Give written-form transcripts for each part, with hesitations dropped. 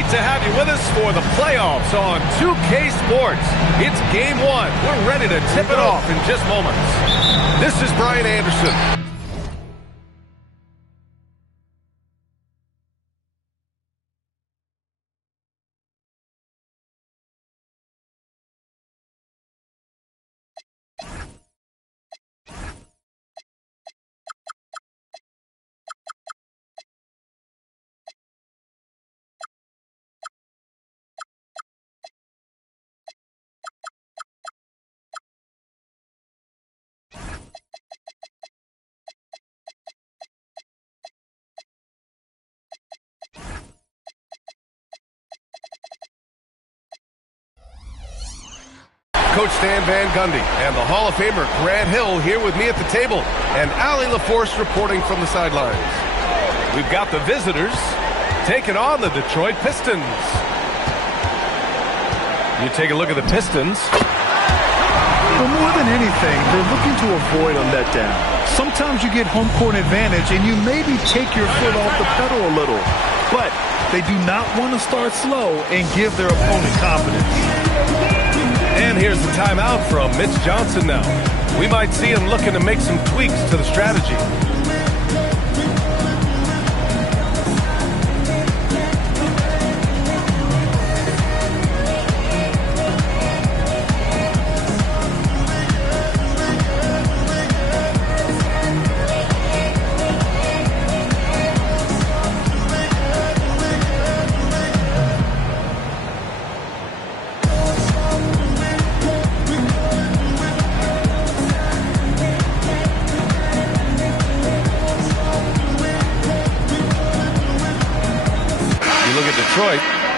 Great to have you with us for the playoffs on 2K Sports. It's game one. We're ready to tip it off in just moments. This is Brian Anderson. Coach Stan Van Gundy and the Hall of Famer Grant Hill here with me at the table, and Allie LaForce reporting from the sidelines. We've got the visitors taking on the Detroit Pistons. You take a look at the Pistons. Well, more than anything, they're looking to avoid a letdown. Sometimes you get home court advantage and you maybe take your foot off the pedal a little, but they do not want to start slow and give their opponent confidence. And here's the timeout from Mitch Johnson now. We might see him looking to make some tweaks to the strategy.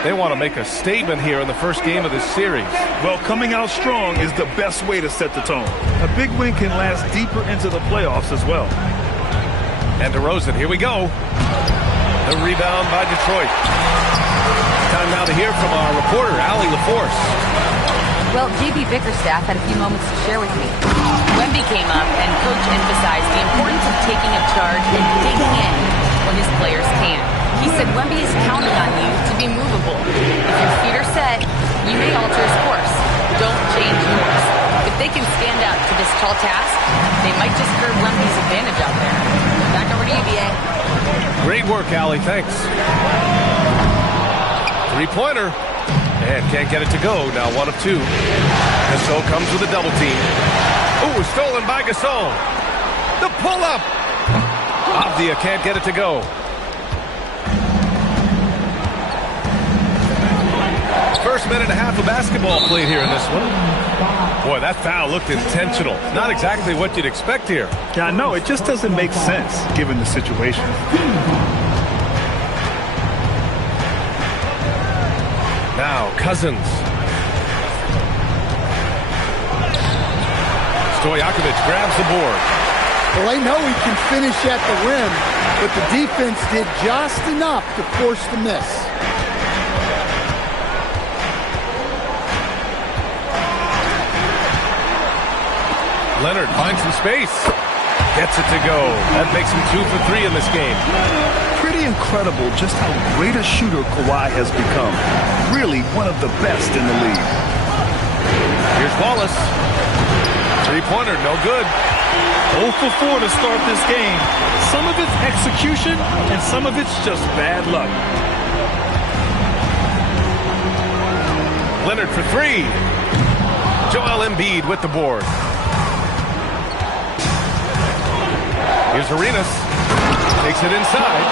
They want to make a statement here in the first game of this series. Well, coming out strong is the best way to set the tone. A big win can last deeper into the playoffs as well. And DeRozan, here we go. The rebound by Detroit. Time now to hear from our reporter, Allie LaForce. Well, JB Bickerstaff had a few moments to share with me. Wemby came up and Coach emphasized the importance of taking a charge and digging in when his players can. He said Wemby is counting on you to be movable. If your feet are set, you may alter his course. Don't change yours. If they can stand up to this tall task, they might just curb Wemby's advantage out there. Back over to you, BA. Great work, Allie. Thanks. Three-pointer. And can't get it to go. Now 1 of 2. Gasol comes with a double team. Ooh, stolen by Gasol. The pull-up. Avdia can't get it to go. First minute and a half of basketball played here in this one. Boy, that foul looked intentional. Not exactly what you'd expect here. Yeah, I know. It just doesn't make sense given the situation. Now, Cousins. Stojakovic grabs the board. Well, they know he can finish at the rim, but the defense did just enough to force the miss. Leonard finds some space. Gets it to go. That makes him 2 for 3 in this game. Pretty incredible just how great a shooter Kawhi has become. Really one of the best in the league. Here's Wallace. Three-pointer, no good. 0 for 4 to start this game. Some of it's execution, and some of it's just bad luck. Leonard for 3. Joel Embiid with the board. Here's Arenas. Takes it inside.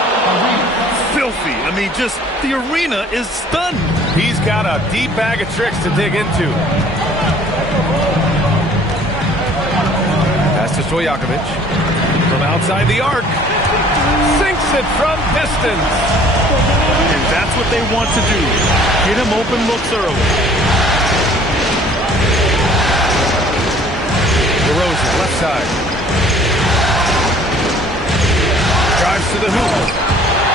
Filthy. I mean, just the arena is stunned. He's got a deep bag of tricks to dig into. Pass to Stojakovic. From outside the arc. Sinks it from distance. And that's what they want to do. Get him open looks early. DeRozan, left side. Drives to the hoop.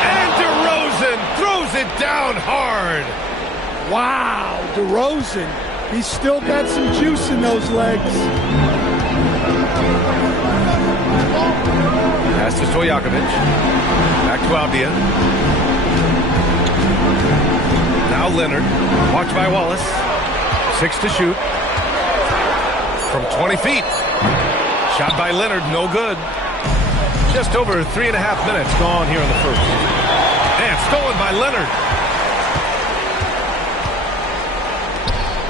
And DeRozan throws it down hard. Wow, DeRozan. He's still got some juice in those legs. Pass to Stojakovic. Back to Avdia. Now Leonard, watched by Wallace. 6 to shoot. From 20 feet. Shot by Leonard, no good. Just over 3.5 minutes gone here in the first. And stolen by Leonard.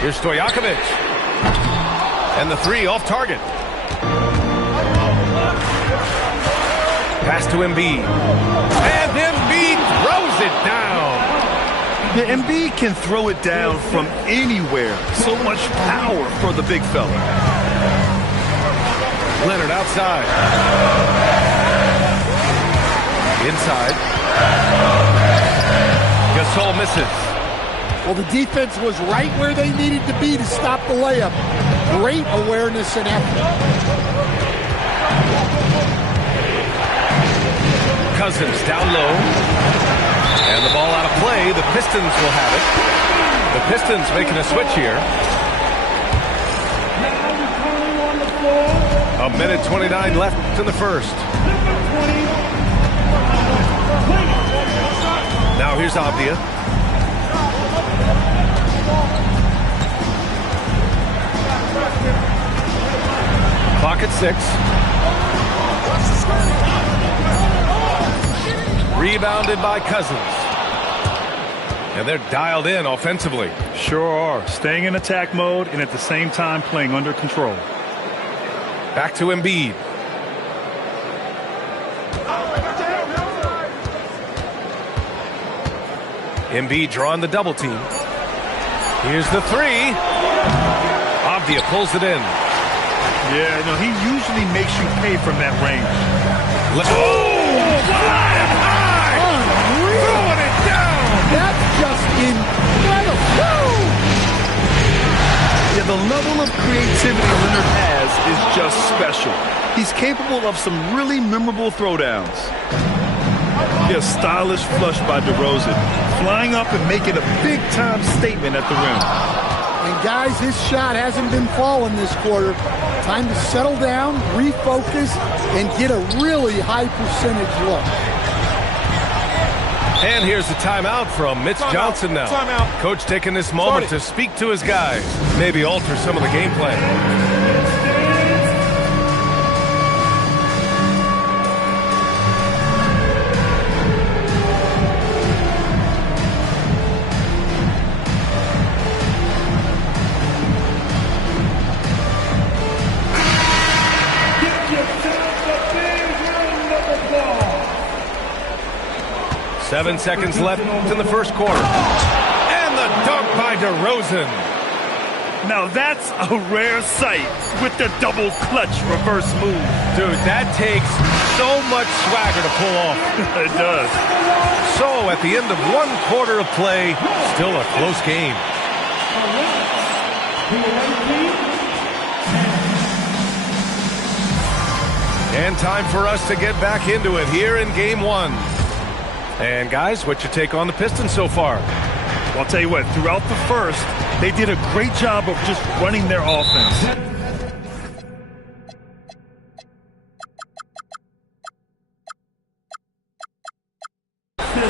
Here's Stojakovic. And the 3 off target. Pass to Embiid. And Embiid throws it down. Yeah, Embiid can throw it down from anywhere. So much power for the big fella. Leonard outside. Inside. Gasol misses. Well, the defense was right where they needed to be to stop the layup. Great awareness and effort. Cousins down low. And the ball out of play. The Pistons will have it. The Pistons making a switch here. A minute 29 left in the first. Now here's Avdia. Clock at 6. Rebounded by Cousins. And they're dialed in offensively. Sure are. Staying in attack mode and at the same time playing under control. Back to Embiid. Embiid drawing the double team. Here's the 3. Avdia pulls it in. Yeah, no, he usually makes you pay from that range. Flying high! Throwing it down! That's just incredible! Yeah, the level of creativity Leonard has is just special. He's capable of some really memorable throwdowns. Yeah, stylish flush by DeRozan. Flying up and making a big-time statement at the rim. And guys, his shot hasn't been falling this quarter. Time to settle down, refocus, and get a really high percentage look. And here's the timeout from Mitch Johnson now. Timeout. Coach taking this moment to speak to his guys. Maybe alter some of the game plan. 7 seconds left in the first quarter. And the dunk by DeRozan. Now that's a rare sight with the double clutch reverse move. Dude, that takes so much swagger to pull off. It does. So at the end of one quarter of play, still a close game. And time for us to get back into it here in game one. And guys, what's your take on the Pistons so far? Well, I'll tell you what, throughout the first, they did a great job of just running their offense.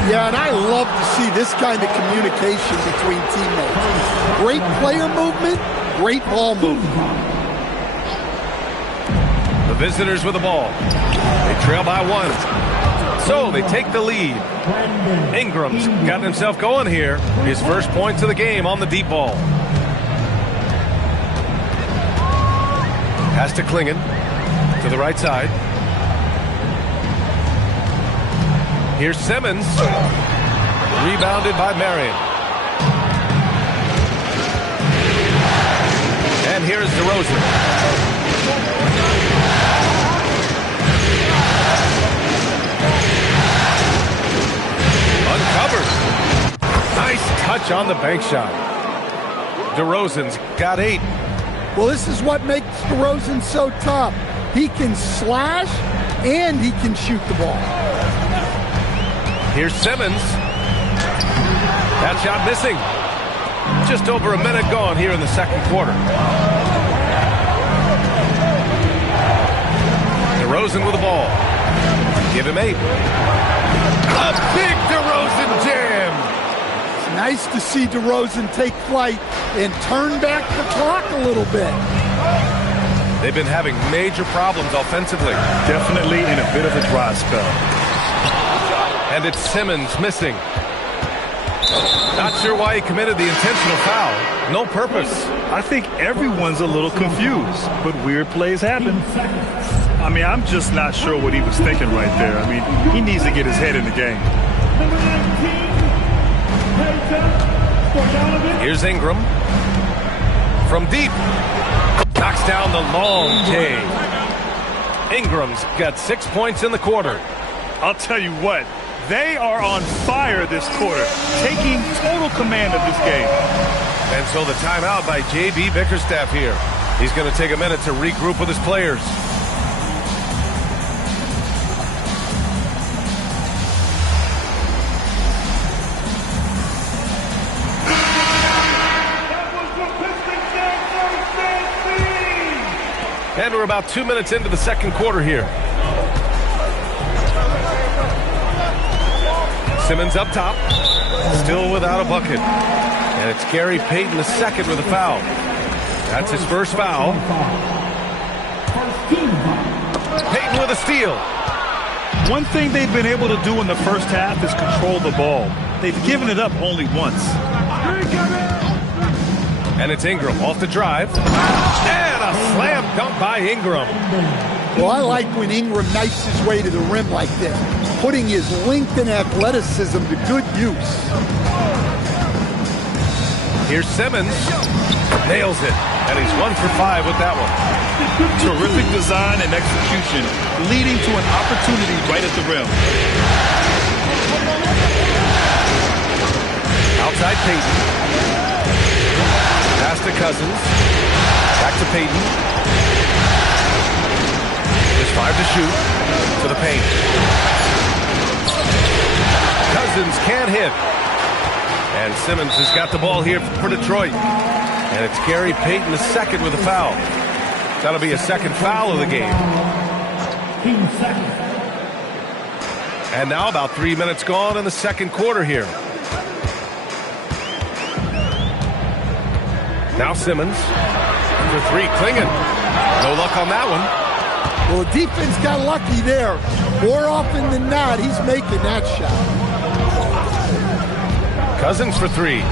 Yeah, and I love to see this kind of communication between teammates. Great player movement, great ball movement. The visitors with the ball. They trail by 1. So they take the lead. Ingram's gotten himself going here. His first points of the game on the deep ball. Pass to Klingon. To the right side. Here's Simmons. Rebounded by Marion. And here's DeRozan. Uncovered. Nice touch on the bank shot. DeRozan's got 8. Well, this is what makes DeRozan so tough. He can slash and he can shoot the ball. Here's Simmons. That shot missing. Just over a minute gone here in the second quarter. DeRozan with the ball. Give him 8. A big DeRozan jam. Nice to see DeRozan take flight and turn back the clock a little bit. They've been having major problems offensively. Definitely in a bit of a dry spell. And it's Simmons missing. Not sure why he committed the intentional foul. No purpose. I think everyone's a little confused, but weird plays happen. I mean, I'm just not sure what he was thinking right there. I mean, he needs to get his head in the game. Here's Ingram. From deep. Knocks down the long K. Ingram's got 6 points in the quarter. I'll tell you what, they are on fire this quarter, taking total command of this game. And so the timeout by J.B. Bickerstaff here. He's going to take a minute to regroup with his players. And we're about 2 minutes into the second quarter here. Simmons up top, still without a bucket. And it's Gary Payton II with a foul. That's his first foul. Payton with a steal. One thing they've been able to do in the first half is control the ball. They've given it up only once. And it's Ingram off the drive. And a slam dunk by Ingram. Well, I like when Ingram knifes his way to the rim like this, putting his length and athleticism to good use. Here's Simmons. Nails it. And he's 1 for 5 with that one. Terrific design and execution, leading to an opportunity right at the rim. Outside Payton. Pass to Cousins. Back to Payton. There's 5 to shoot. To the paint. Cousins can't hit. And Simmons has got the ball here for Detroit. And it's Gary Payton II with a foul. That'll be a second foul of the game. And now about 3 minutes gone in the second quarter here. Now Simmons for 3, Klingon. No luck on that one. Well, the defense got lucky there. More often than not, he's making that shot. Cousins for 3.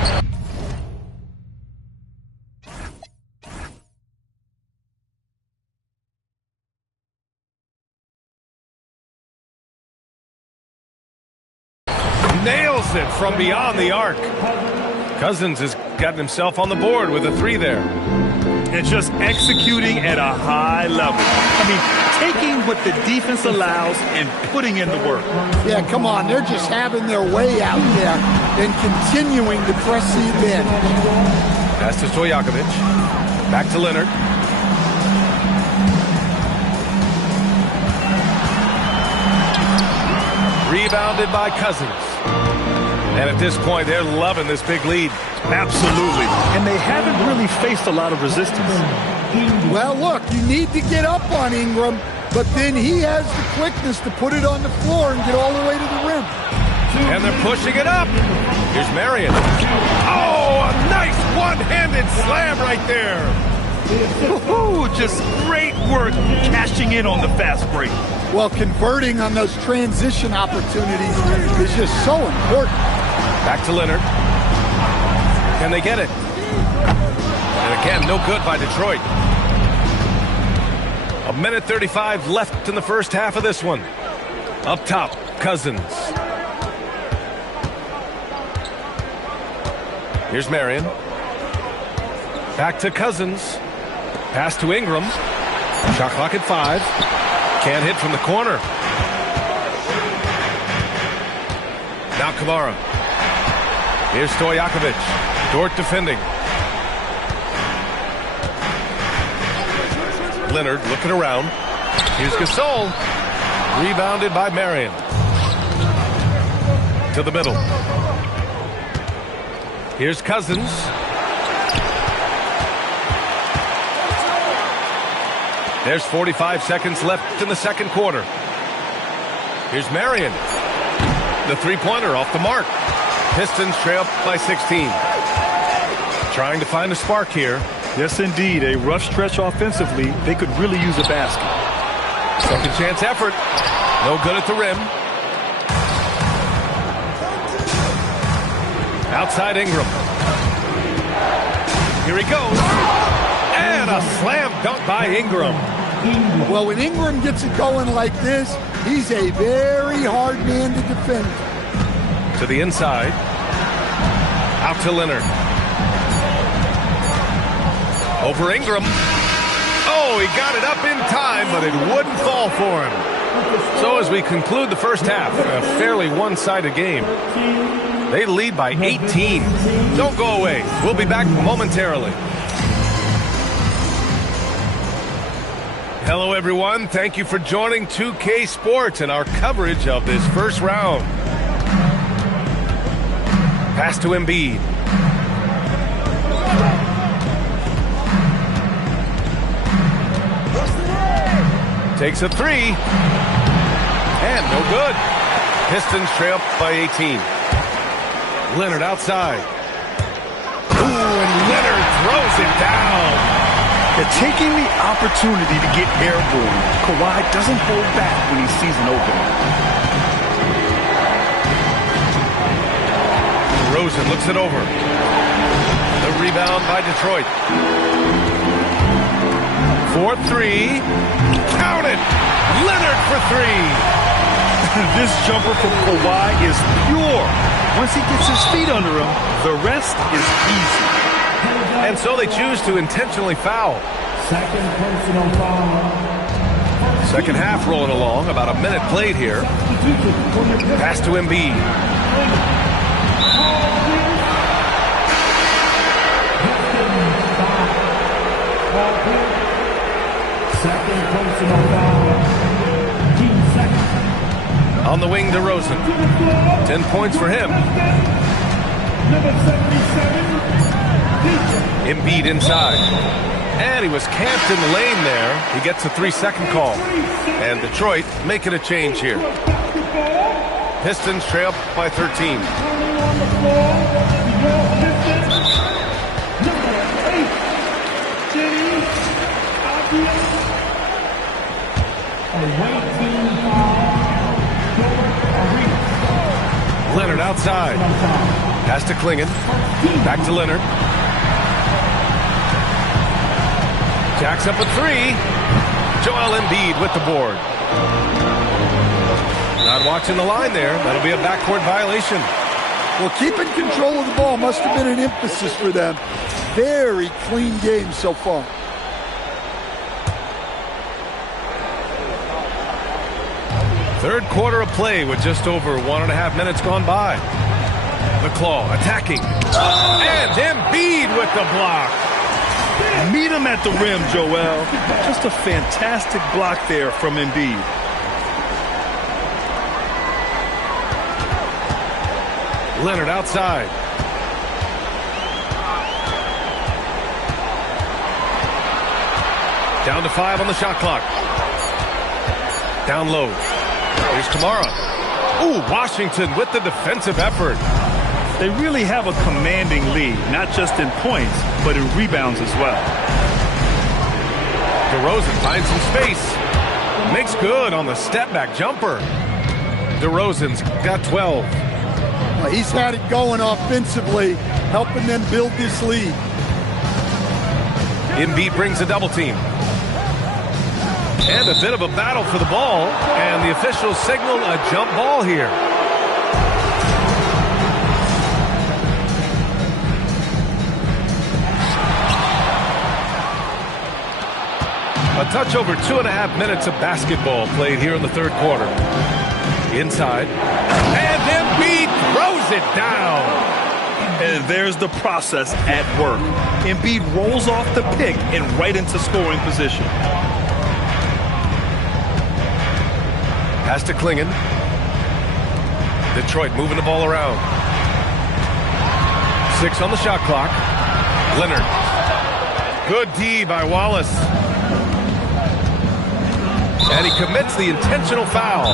Nails it from beyond the arc. Cousins has gotten himself on the board with a 3 there. And just executing at a high level. I mean, taking what the defense allows and putting in the work. Yeah, come on. They're just having their way out there and continuing to press the advantage. Pass to Stojakovic. Back to Leonard. Rebounded by Cousins. And at this point, they're loving this big lead. Absolutely. And they haven't really faced a lot of resistance. Well, look, you need to get up on Ingram, but then he has the quickness to put it on the floor and get all the way to the rim. And they're pushing it up. Here's Marion. Oh, a nice one-handed slam right there. Ooh, just great work cashing in on the fast break. Well, converting on those transition opportunities is just so important. Back to Leonard. Can they get it? And again, no good by Detroit. 1:35 left in the first half of this one. Up top, Cousins. Here's Marion. Back to Cousins. Pass to Ingram. Shot clock at 5. Can't hit from the corner. Now Kamara. Here's Stojakovic. Dort defending. Leonard looking around. Here's Gasol. Rebounded by Marion. To the middle. Here's Cousins. There's 45 seconds left in the second quarter. Here's Marion. The three-pointer off the mark. Pistons trail by 16. Trying to find a spark here. Yes, indeed. A rough stretch offensively. They could really use a basket. Second chance effort. No good at the rim. Outside Ingram. Here he goes. And a slam dunk by Ingram. Well, when Ingram gets it going like this, he's a very hard man to defend. To the inside. Out to Leonard. Over Ingram. Oh, he got it up in time, but it wouldn't fall for him. So as we conclude the first half, a fairly one-sided game. They lead by 18. Don't go away. We'll be back momentarily. Hello, everyone. Thank you for joining 2K Sports and our coverage of this first round. Pass to Embiid. Takes a three. And no good. Pistons trail by 18. Leonard outside. Ooh, and Leonard throws it down. They're taking the opportunity to get airborne. Kawhi doesn't hold back when he sees an opening. Rosen looks it over. The rebound by Detroit. 4-3. Count it! Leonard for three. This jumper from Kawhi is pure. Once he gets his feet under him, the rest is easy. And so they choose to intentionally foul. Second personal foul. Second half rolling along. About a minute played here. Pass to Embiid. Second personal foul. 15 seconds. On the wing, DeRozan. 10 points for him. Number 77. Embiid inside. And he was camped in the lane there. He gets a 3-second call. And Detroit making a change here. Pistons trail by 13. Leonard outside. Pass to Klingon. Back to Leonard. Jacks up a three. Joel Embiid with the board. Not watching the line there. That'll be a backcourt violation. Well, keeping control of the ball must have been an emphasis for them. Very clean game so far. Third quarter of play with just over 1.5 minutes gone by. McClaw attacking. And Embiid with the block. Meet him at the rim, Joel. Just a fantastic block there from Embiid. Leonard outside. Down to 5 on the shot clock. Down low. Here's Kamara. Ooh, Washington with the defensive effort. They really have a commanding lead, not just in points, but in rebounds as well. DeRozan finds some space. Makes good on the step-back jumper. DeRozan's got 12. Well, he's had it going offensively, helping them build this lead. Embiid brings a double team. And a bit of a battle for the ball. And the officials signal a jump ball here. A touch over 2.5 minutes of basketball played here in the third quarter. Inside. And Embiid throws it down. And there's the process at work. Embiid rolls off the pick and right into scoring position. Pass to Klingon. Detroit moving the ball around. 6 on the shot clock. Leonard. Good D by Wallace. And he commits the intentional foul.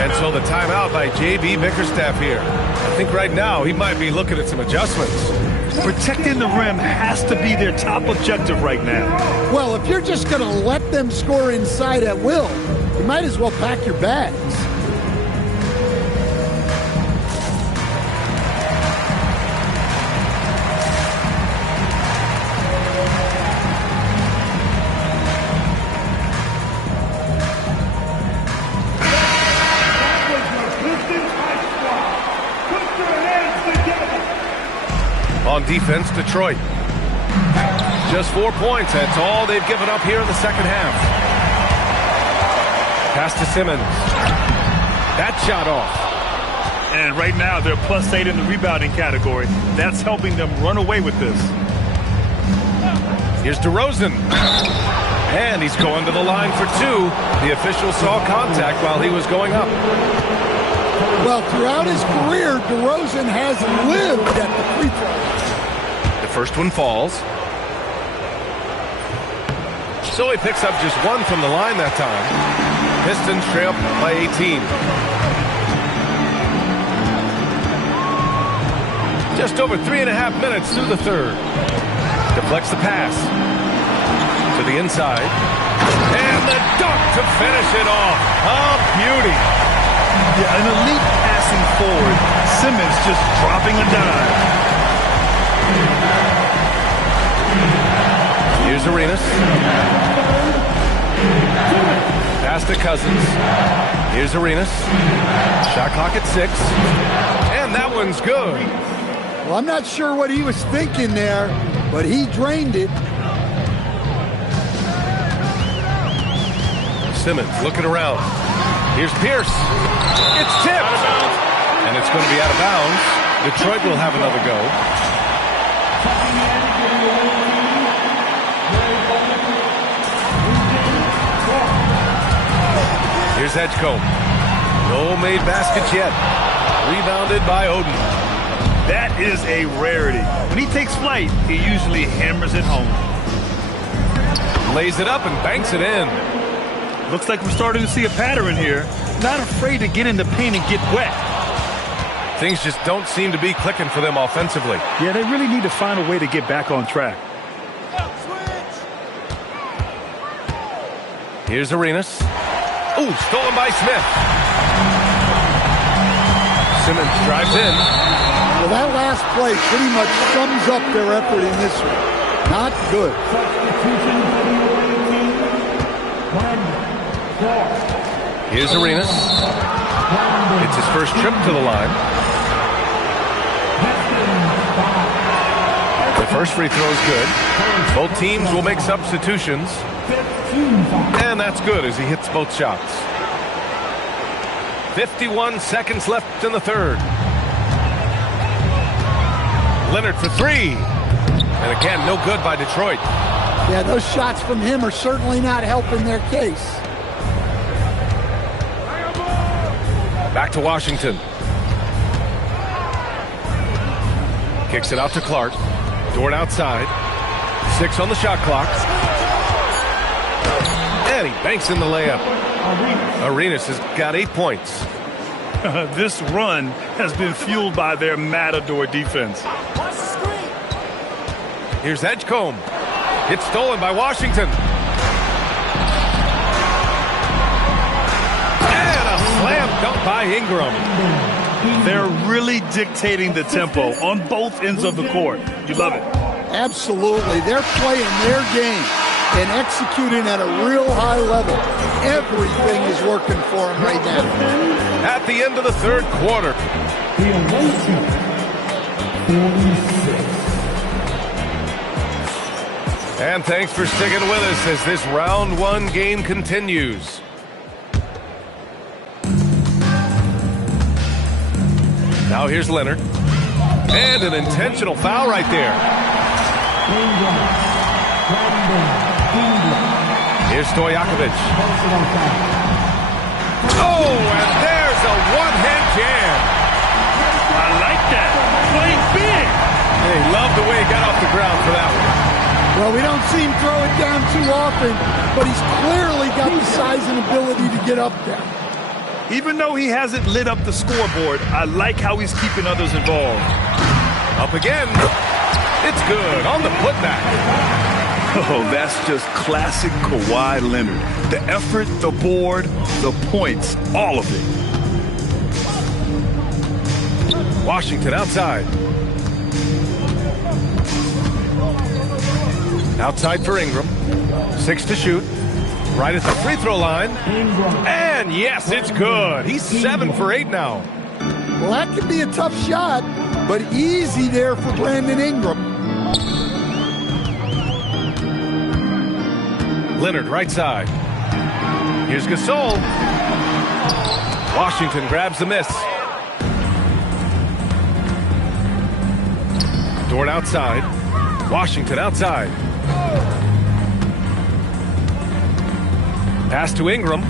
And so the timeout by J.B. Bickerstaff here. I think right now he might be looking at some adjustments. Protecting the rim has to be their top objective right now. Well, if you're just going to let them score inside at will, you might as well pack your bags. On defense, Detroit. Just 4 points. That's all they've given up here in the second half. Pass to Simmons. That shot off. And right now, they're +8 in the rebounding category. That's helping them run away with this. Here's DeRozan. And he's going to the line for 2. The official saw contact while he was going up. Well, throughout his career, DeRozan has lived at the free throw line. The first one falls. So he picks up just 1 from the line that time. Pistons trail by 18. Just over 3.5 minutes through the third. Deflects the pass. To the inside. And the dunk to finish it off. A beauty. Yeah, an elite passing forward. Simmons just dropping a dime. Here's Arenas. Pass to Cousins. Here's Arenas. Shot clock at 6. And that one's good. Well, I'm not sure what he was thinking there, but he drained it. Simmons looking around. Here's Pierce. It's tipped. And it's going to be out of bounds. Detroit will have another go. Here's Edgecombe. No made baskets yet. Rebounded by Oden. That is a rarity. When he takes flight, he usually hammers it home. Lays it up and banks it in. Looks like we're starting to see a pattern here. Not afraid to get in the paint and get wet. Things just don't seem to be clicking for them offensively. Yeah, they really need to find a way to get back on track. Here's Arenas. Ooh, stolen by Smith. Simmons drives in. Well, that last play pretty much sums up their effort in this one. Not good. Here's Arenas. It's his first trip to the line. The first free throw is good. Both teams will make substitutions. And that's good as he hits both shots. 51 seconds left in the third. Leonard for 3. And again, no good by Detroit. Yeah, those shots from him are certainly not helping their case. Back to Washington. Kicks it out to Clark. Dort outside. 6 on the shot clock. And he banks in the layup. Arenas has got 8 points. This run has been fueled by their Matador defense. Here's Edgecombe. It's stolen by Washington. And a slam dunk by Ingram. They're really dictating the tempo on both ends of the court. You love it. Absolutely. They're playing their game and executing at a real high level. Everything is working for them right now. At the end of the third quarter. And thanks for sticking with us as this round 1 game continues. Now here's Leonard. And an intentional foul right there. Here's Stojakovic. Oh, and there's a one-hand jam. I like that. Playing big. Hey, love the way he got off the ground for that one. Well, we don't see him throw it down too often, but he's clearly got the size and ability to get up there. Even though he hasn't lit up the scoreboard, I like how he's keeping others involved. Up again. It's good on the putback. Oh, that's just classic Kawhi Leonard. The effort, the board, the points, all of it. Washington outside. Outside for Ingram. 6 to shoot. Right at the free throw line. And yes, it's good. He's 7 for 8 now. Well, that can be a tough shot, but easy there for Brandon Ingram. Leonard right side. Here's Gasol. Washington grabs the miss. Dort outside. Washington outside. Pass to Ingram.